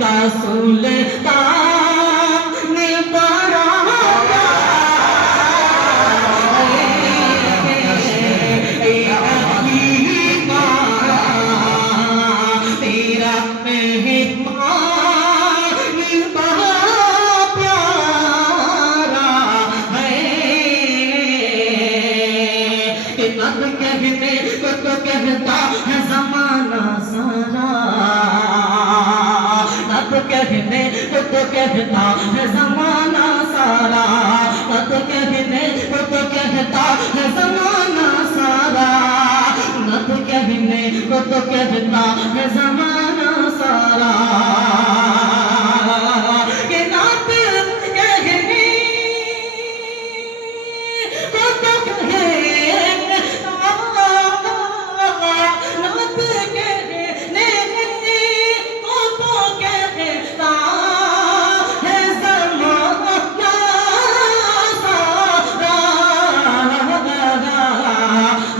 का सुल्तान बड़ा तेरा मेहमान बड़ा प्यारा है। अब कहने को तो कहता है जमाना सारा, अब कहने को तो कहता है जमाना सारा, अब कहने को तो कहता है जमाना सारा, अब कहने को तो कहता है जमाना सारा। ये नात कहने को तो कहे, नात कहने को तो कहता है जमाना सारा।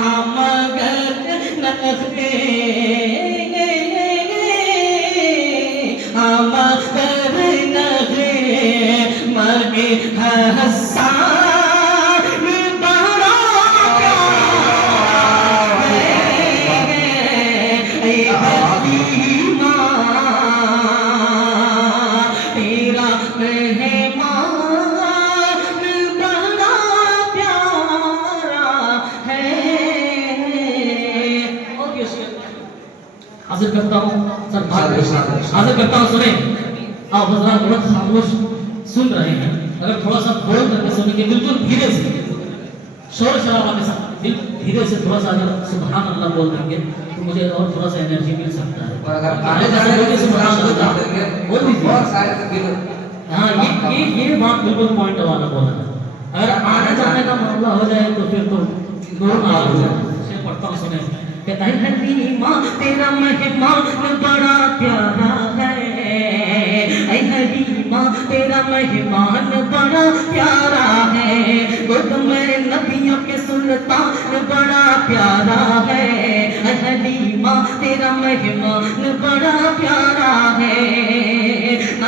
हम अगर नखरे हम अगर नखरे मगे हसान बड़ा प्यारा है। ऐ हलीमा तेरा मेहमान बड़ा प्यारा है। हाजिर करता हूँ सर, हाजिर करता हूँ, सुने आप हजरात थोड़ा खामोश सुन रहे हैं, अगर थोड़ा सा बोल करके सुनेंगे बिल्कुल धीरे से, शोर शराबा के साथ धीरे से थोड़ा सा अगर सुभान अल्लाह बोल देंगे तो मुझे और थोड़ा सा एनर्जी मिल सकता है। और अगर आने जाने बोलिए सुभान अल्लाह बोल दीजिए। हाँ, ये बात बिल्कुल पॉइंट वाला बोला है। अगर आने जाने का मामला हो जाए तो फिर तो दोनों आग हो जाए। से पढ़ता हूँ, सुने कि ऐ हलीमा तेरा मेहमान बड़ा प्यारा है। ऐ हलीमा तेरा मेहमान बड़ा प्यारा है। खुद में नबियों के सुल्तान बड़ा प्यारा है। ऐ हलीमा तेरा मेहमान बड़ा प्यारा है।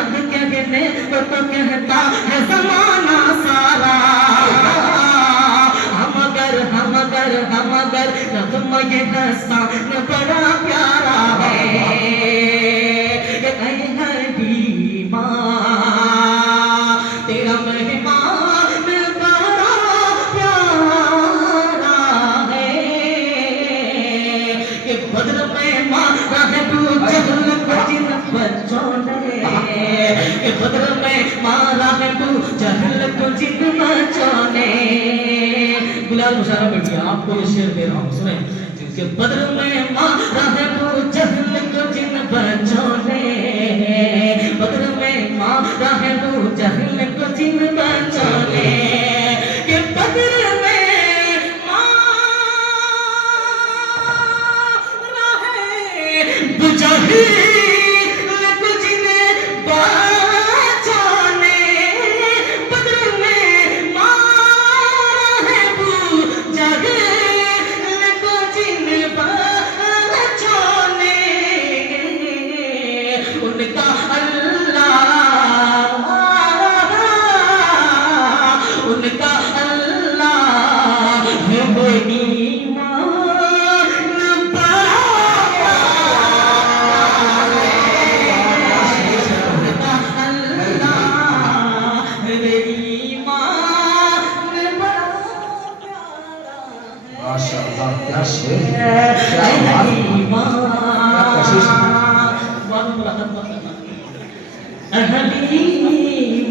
अब कहने को तो कहता है जमाना सारा, हम अगर नगमा ये हसान बड़ा प्यारा है। ऐ हलीमा तेरा मेहमान बड़ा प्यारा है। कि बदर में मारा है तू जहल को जिन बच्चों ने, कि बदर में मारा है तू जहल को जिन बच्चों ने। बिलाल मुशारा बैठिए, आपको ये शेर दे रहा हूँ, सुने कि बदर में मारा है तू जहल को जिन बच्चों ने, बदर में मारा है तू जहल को जिन बच्चों ने। कि बदर में मारा है तू जहल को जिन बच्चों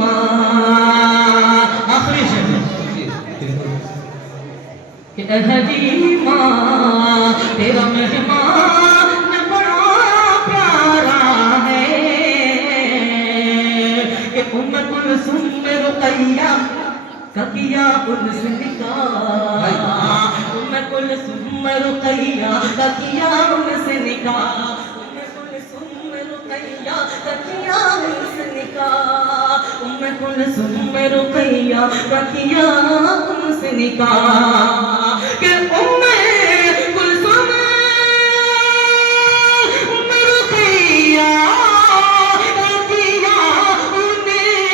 हलीमा, आखिरी शेर कि ए हलीमा तेरा मेहमान बड़ा प्यारा है, कि उम्मे कुलसुम में रुकैया का किया उनसे निकाह, उम्मे कुलसुम में रुकैया का किया उनसे निकाह, उम्मे कुलसुम में रुकैया का किया उनसे निकाह, उम्मे कुलसुम में रुकैया का किया उनसे निकाह, कि उम्मे कुलसुम में रुकैया का किया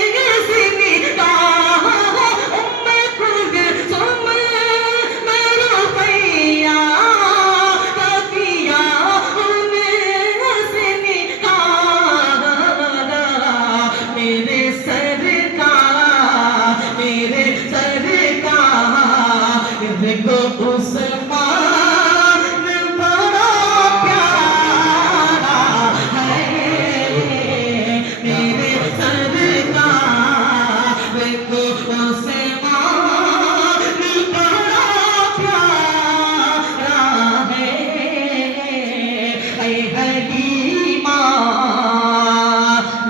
उनसे निकाह, उम्मे कुलसुम में रुकैया का किया उनसे निकाह, मेरे सरकार देखो उस्मान बड़ा प्यारा है, मेरे सरकार देखो उस्मान बड़ा प्यारा है, ऐ हरी